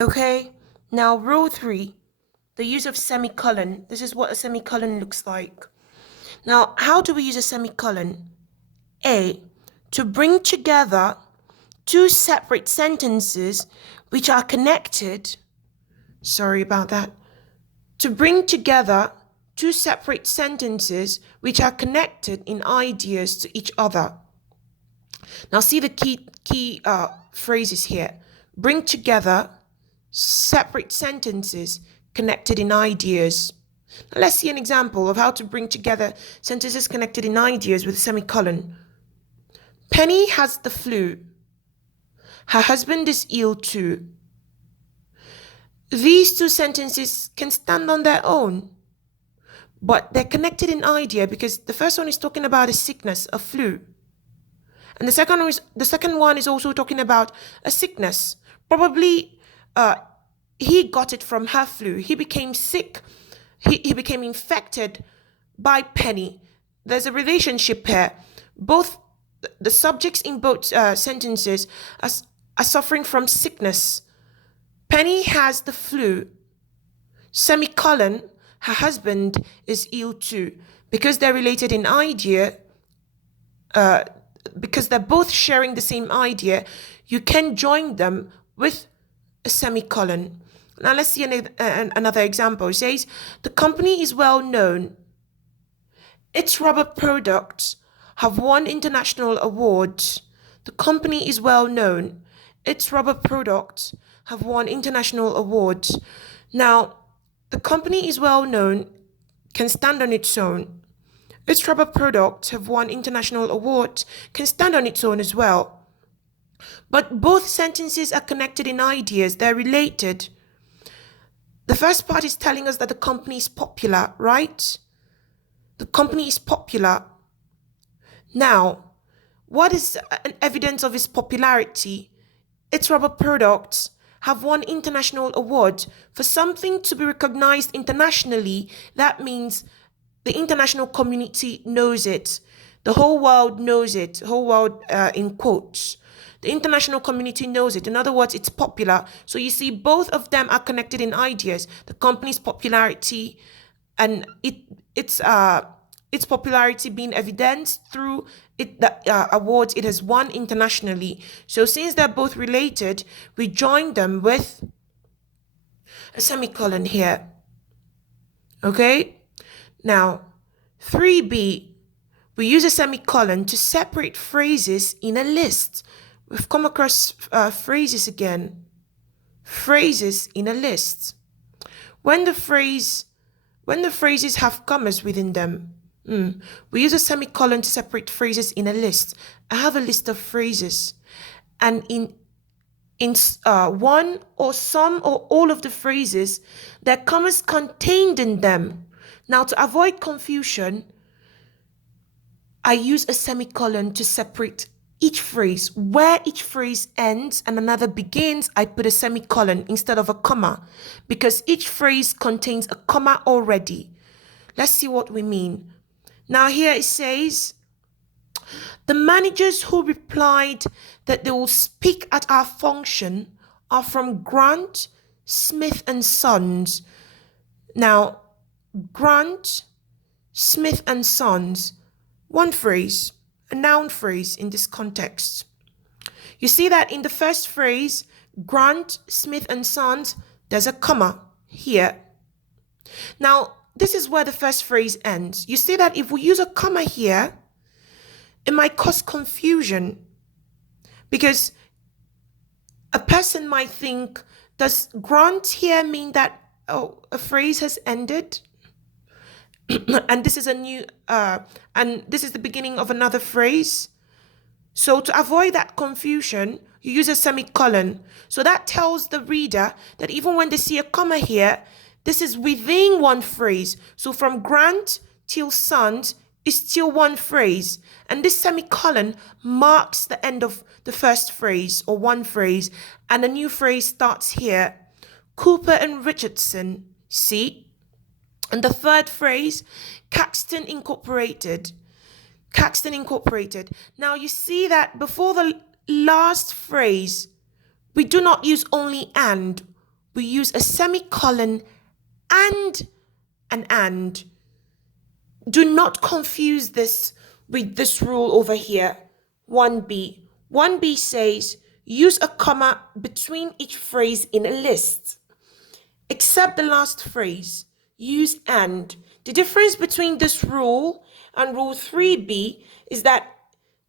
Okay, now rule 3, the use of semicolon. This is what a semicolon looks like. Now, how do we use a semicolon? A, to bring together two separate sentences which are connected. Sorry about that. To bring together two separate sentences which are connected in ideas to each other. Now, see the key phrases here. Bring together separate sentences connected in ideas. Now, let's see an example of how to bring together sentences connected in ideas with a semicolon. Penny has the flu. Her husband is ill too. These two sentences can stand on their own, but they're connected in idea because the first one is talking about a sickness, a flu. And the second one is also talking about a sickness. Probably he got it from her flu. He became sick. He became infected by Penny. There's a relationship here. Both the subjects in both sentences are suffering from sickness. Penny has the flu. Semicolon, her husband is ill too. Because they're related in idea, because they're both sharing the same idea, you can join them with a semicolon. Now let's see another example. It says, the company is well known. Its rubber products have won international awards. The company is well known. Its rubber products have won international awards. Now, the company is well known can stand on its own. Its rubber products have won international awards can stand on its own as well. But both sentences are connected in ideas, they're related. The first part is telling us that the company is popular, right? The company is popular. Now, what is an evidence of its popularity? Its rubber products have won international awards. For something to be recognized internationally, that means the international community knows it. The whole world knows it. The whole world in quotes. The international community knows it. In other words, it's popular. So you see, both of them are connected in ideas. The company's popularity and its popularity being evidenced through the awards it has won internationally. So since they're both related, we join them with a semicolon here. Okay? Now, 3b, we use a semicolon to separate phrases in a list. We've come across phrases again. Phrases in a list. When the phrases have commas within them, we use a semicolon to separate phrases in a list. I have a list of phrases, and in one or some or all of the phrases, there are commas contained in them. Now, to avoid confusion, I use a semicolon to separate each phrase. Where each phrase ends and another begins, I put a semicolon instead of a comma, because each phrase contains a comma already. Let's see what we mean. Now here it says, the managers who replied that they will speak at our function are from Grant, Smith and Sons. Now, Grant, Smith and Sons, one phrase, a noun phrase in this context. You see that in the first phrase, Grant, Smith and Sons, there's a comma here. Now, this is where the first phrase ends. You see that if we use a comma here, it might cause confusion because a person might think, does Grant here mean that a phrase has ended? And this is and this is the beginning of another phrase. So to avoid that confusion, you use a semicolon. So that tells the reader that even when they see a comma here, this is within one phrase. So from Grant till Sons is still one phrase. And this semicolon marks the end of the first phrase or one phrase. And a new phrase starts here. Cooper and Richardson, see? And the third phrase, Caxton Incorporated. Caxton Incorporated. Now you see that before the last phrase, we do not use only and. we use a semicolon and an and. Do not confuse this with this rule over here, 1b. 1b says use a comma between each phrase in a list. Except the last phrase, use and. The difference between this rule and rule 3b is that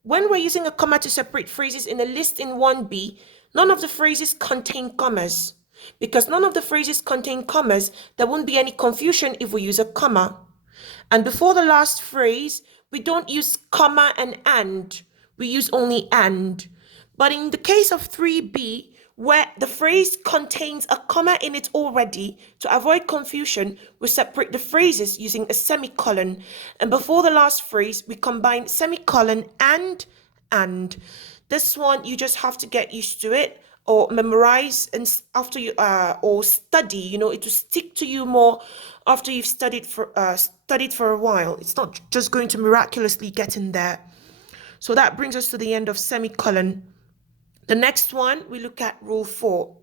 when we're using a comma to separate phrases in a list in 1b, none of the phrases contain commas. Because none of the phrases contain commas, there won't be any confusion if we use a comma. And before the last phrase, we don't use comma and. We use only and. But in the case of 3b, where the phrase contains a comma in it already, to avoid confusion, we separate the phrases using a semicolon. And before the last phrase, we combine semicolon and. This one, you just have to get used to it or memorize, and after you or study, it will stick to you more after you've studied for a while. It's not just going to miraculously get in there. So that brings us to the end of semicolon. The next one, we look at rule 4.